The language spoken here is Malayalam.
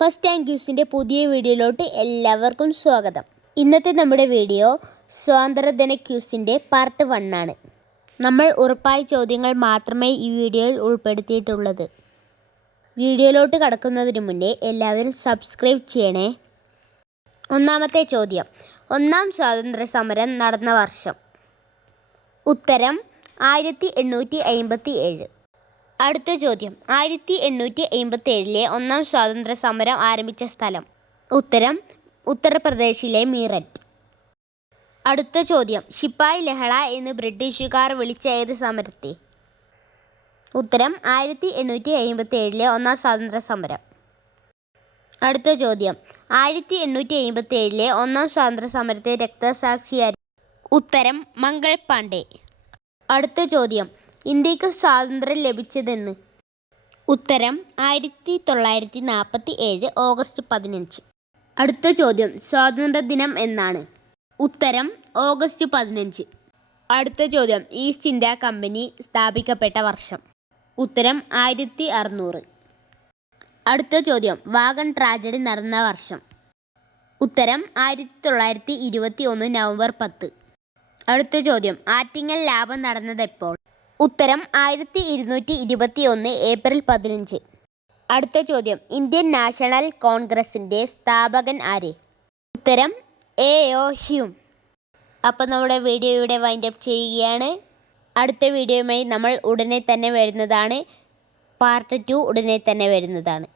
ഫസ്റ്റ് ടൈം ക്യൂസിൻ്റെ പുതിയ വീഡിയോയിലോട്ട് എല്ലാവർക്കും സ്വാഗതം. ഇന്നത്തെ നമ്മുടെ വീഡിയോ സ്വാതന്ത്ര്യദിന ക്യൂസിൻ്റെ പാർട്ട് 1 ആണ്. നമ്മൾ ഉറപ്പായ ചോദ്യങ്ങൾ മാത്രമേ ഈ വീഡിയോയിൽ ഉൾപ്പെടുത്തിയിട്ടുള്ളത്. വീഡിയോയിലോട്ട് കടക്കുന്നതിന് മുന്നേ എല്ലാവരും സബ്സ്ക്രൈബ് ചെയ്യണേ. ഒന്നാമത്തെ ചോദ്യം, ഒന്നാം സ്വാതന്ത്ര്യ സമരം നടന്ന വർഷം. ഉത്തരം 1857. അടുത്ത ചോദ്യം, 1857 ഒന്നാം സ്വാതന്ത്ര്യ സമരം ആരംഭിച്ച സ്ഥലം. ഉത്തരം ഉത്തർപ്രദേശിലെ മീററ്റ്. അടുത്ത ചോദ്യം, ശിപ്പായി ലഹള എന്ന് ബ്രിട്ടീഷുകാർ വിളിച്ച ഏത് സമരത്തെ? ഉത്തരം 1857 ഒന്നാം സ്വാതന്ത്ര്യ സമരം. അടുത്ത ചോദ്യം, 1857 ഒന്നാം സ്വാതന്ത്ര്യ സമരത്തെ രക്തസാക്ഷിയായി. ഉത്തരം മംഗൾ പാണ്ഡെ. അടുത്ത ചോദ്യം, ഇന്ത്യക്ക് സ്വാതന്ത്ര്യം ലഭിച്ചതെന്ന്? ഉത്തരം 1947 ഓഗസ്റ്റ് 15. അടുത്ത ചോദ്യം, സ്വാതന്ത്ര്യദിനം എന്നാണ്? ഉത്തരം ഓഗസ്റ്റ് 15. അടുത്ത ചോദ്യം, ഈസ്റ്റ് ഇന്ത്യ കമ്പനി സ്ഥാപിക്കപ്പെട്ട വർഷം. ഉത്തരം 1600. അടുത്ത ചോദ്യം, വാഗൺ ട്രാജഡി നടന്ന വർഷം. ഉത്തരം 1921 നവംബർ 10. അടുത്ത ചോദ്യം, ആറ്റിങ്ങൽ ലാഭം നടന്നത് എപ്പോൾ? ഉത്തരം 1221 ഏപ്രിൽ 15. അടുത്ത ചോദ്യം, ഇന്ത്യൻ നാഷണൽ കോൺഗ്രസിൻ്റെ സ്ഥാപകൻ ആര്? ഉത്തരം A.O. ഹ്യൂം. അപ്പോൾ നമ്മുടെ വീഡിയോ ഇവിടെ വൈൻഡപ്പ് ചെയ്യുകയാണ്. അടുത്ത വീഡിയോയുമായി നമ്മൾ ഉടനെ തന്നെ വരുന്നതാണ്. പാർട്ട് 2 ഉടനെ തന്നെ വരുന്നതാണ്.